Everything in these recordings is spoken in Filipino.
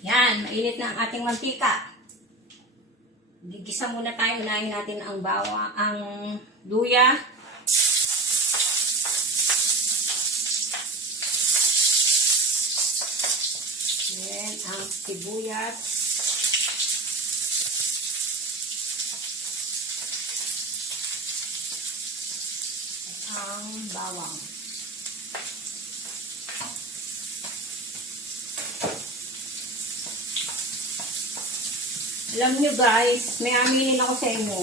Yan, mainit na ang ating mantika. Gigisa muna tayo. Unahin natin ang luya. Then, ang sibuyas. At ang bawang. Alam nyo guys, may aminin ako sa inyo.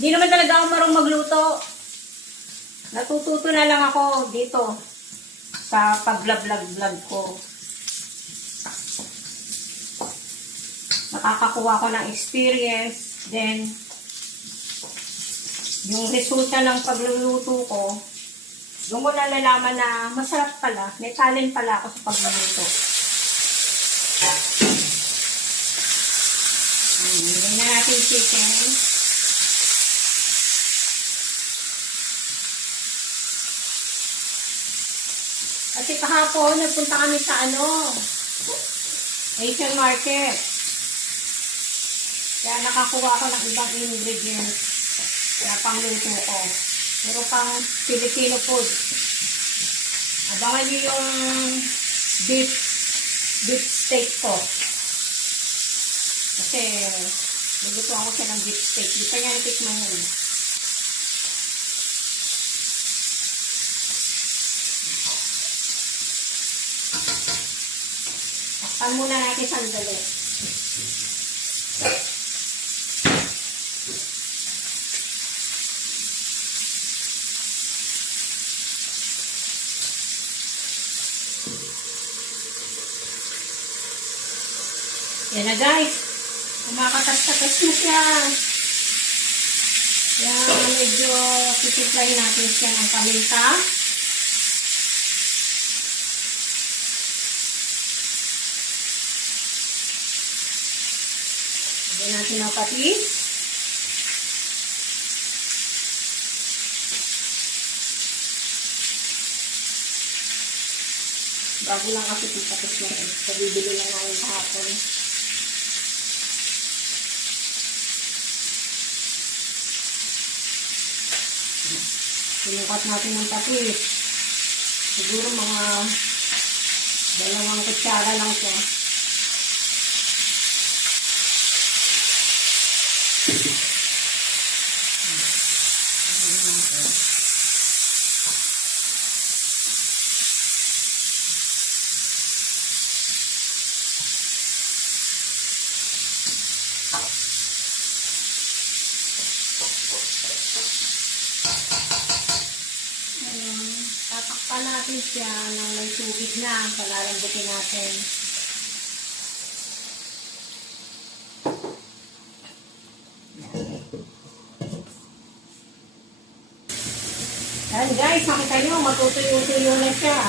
Hindi naman talaga ako marunong magluto. Natututo na lang ako dito sa pag-vlog ko. Nakakakuha ko ng experience. Then, yung resulta ng pagluluto ko, doon ko nalalaman na masarap pala. May talent pala ako sa pagluluto. Hindi na natin chicken. Kasi kahapon, nagpunta kami sa Asian market. Kaya nakakuha ko ng ibang ingredients na pangluto ko. Pero pang Filipino food. Abangan nyo yung beef steak ko. Kasi, nagutuan ko siya ng beef steak. Di pa niya natikman yun. Takpan muna natin sandali. Yan na guys. Kumakatas-katas na siya. Yan, medyo titiplayin natin siya ng paminta. Lagyan natin ang patis. Bago lang kasi yung patis na ito. So, bibili lang namin kahapon. Sinukat natin ng patis. Siguro mga 2 kutsara lang siya. Tatakpan natin siya ng may tubig na. Palalambutin natin. Ayan guys, makita nyo, matutuyo-tuyo na siya.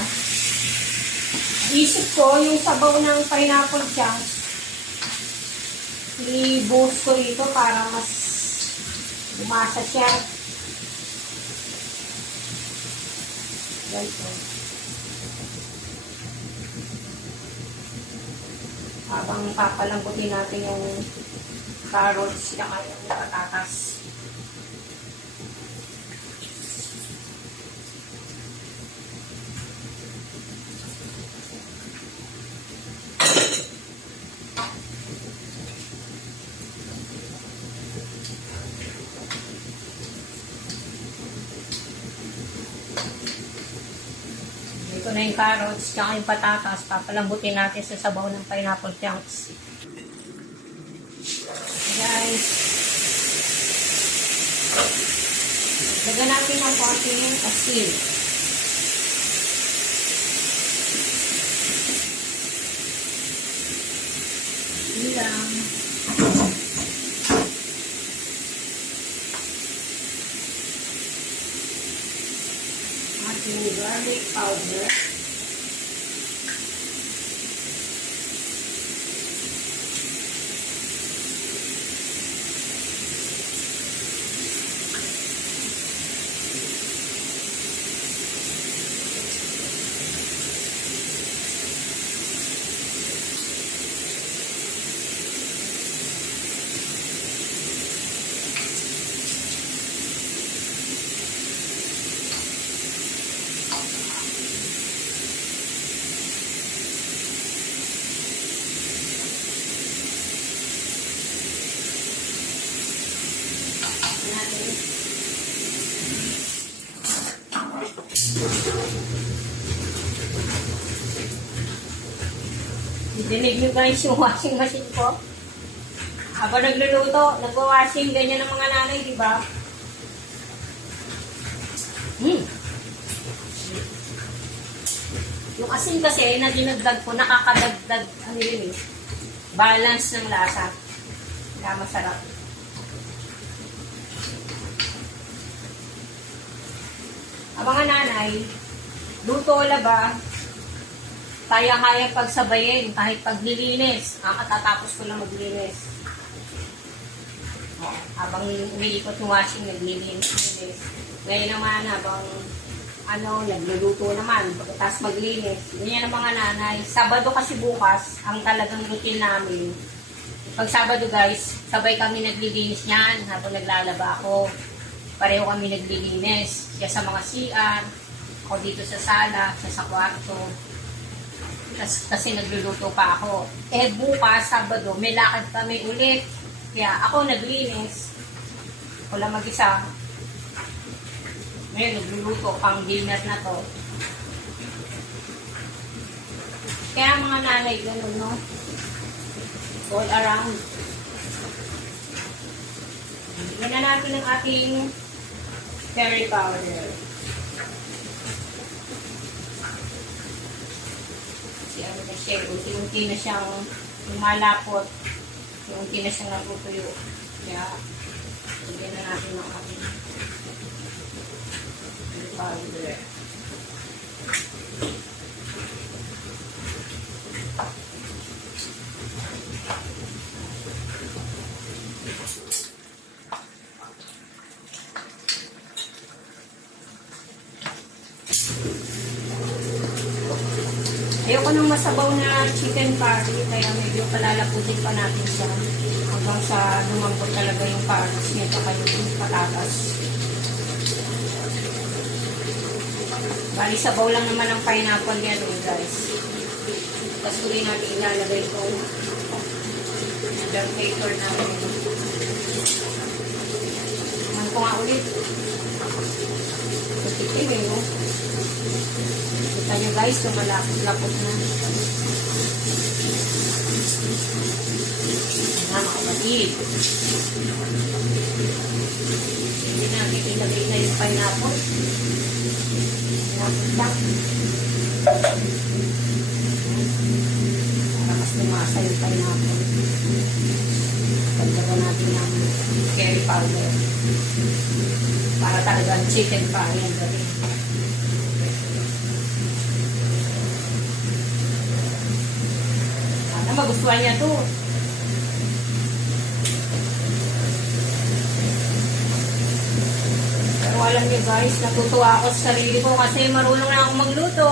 Isip ko, yung sabaw ng pineapple chunks, i-boost ko ito para mas umasa siya. Ganito. Habang papalambutin natin yung carrots na yung patatas. Ito na yung carrots, tsaka yung patatas. Papalambutin natin sa sabaw ng pineapple chunks. Guys, lagyan natin ng konting asin. Ilang. Ating garlic powder. Dinig nyo guys yung washing machine ko. Habang nagluluto, nagwa-washing, ganyan ang mga nanay, di ba? Yung asin kasi na dinagdag ko, nakakadagdag, ano yun eh, balance ng lasa. Kaya masarap. Ang mga nanay, luto o laba, kaya-kaya pagsabayin kahit paglilinis. Katatapos ko lang maglinis. Habang umiikot yung washing, naglilinis. Ngayon naman, habang nagluluto naman, pagkatapos maglinis. Ganyan ang mga nanay. Sabado kasi bukas, ang talagang routine namin. Pag Sabado guys, sabay kami naglilinis niyan habang naglalaba ako. Pareho kami naglilinis. Siya sa mga CR, ako dito sa sala, siya sa kwarto. Kasi nagluluto pa ako. Bukas, Sabado, may lakad kami ulit. Kaya ako naglinis. Wala mag-isa. Ngayon, nagluluto pang dinner na to. Kaya mga nanay, ganun, no? All around. Bigyan na natin ang ating curry powder. Kasi ano na siya, unti-unti na siyang lumalapot. Unti na siyang natutuyo. Kaya, bigyan na natin ang ating powder. Ayoko nang masabaw na chicken curry, kaya medyo palalaputin pa natin siya hanggang sa lumambot talaga yung carrots niya at yung patatas. Bali, sabaw lang naman ang pineapple yan, guys. Tapos uli natin ilalagay ko black pepper natin. Naman ko nga ulit. Patitig eh, no? Kita nyo guys, lumalapot-lapot na. Mga kapatid. Hindi natin ilagay na yung pineapple. Lang. Para mas lumasa yung pineapple. Pagdagan natin ng curry powder. Para talagang chicken pa yan gawin. Sana magustuhan niya to. Alam niyo guys, natutuwa ako sa sarili ko kasi marunong na ako magluto.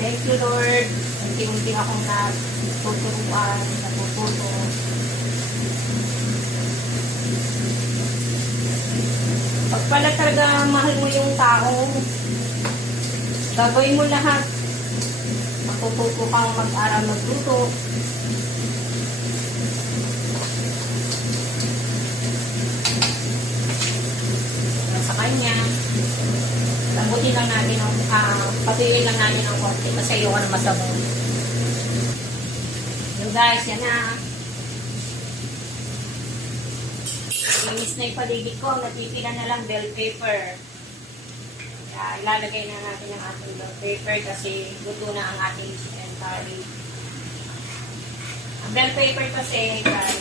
Thank you Lord. Unti-unti akong natuturuan, natututo. Pag pala talaga mahal mo yung tao, gagawin mo lahat. Matututo kang mag-aral magluto. Kanya. Lambutin lang natin patuyuin lang natin ang konti kasi ayoko na masabaw. So guys, yan na. Linis na yung paligid ko. Natitira na lang bell pepper. Kaya ilalagay na natin ang ating bell pepper kasi luto na ang ating chicken curry. Ang bell pepper kasi guys,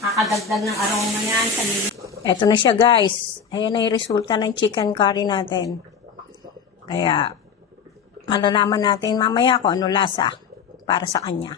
nakakadagdag ng aroma yan sa linis. Eto na siya guys. Ayan na yung resulta ng chicken curry natin. Kaya malalaman natin mamaya kung ano lasa para sa kanya.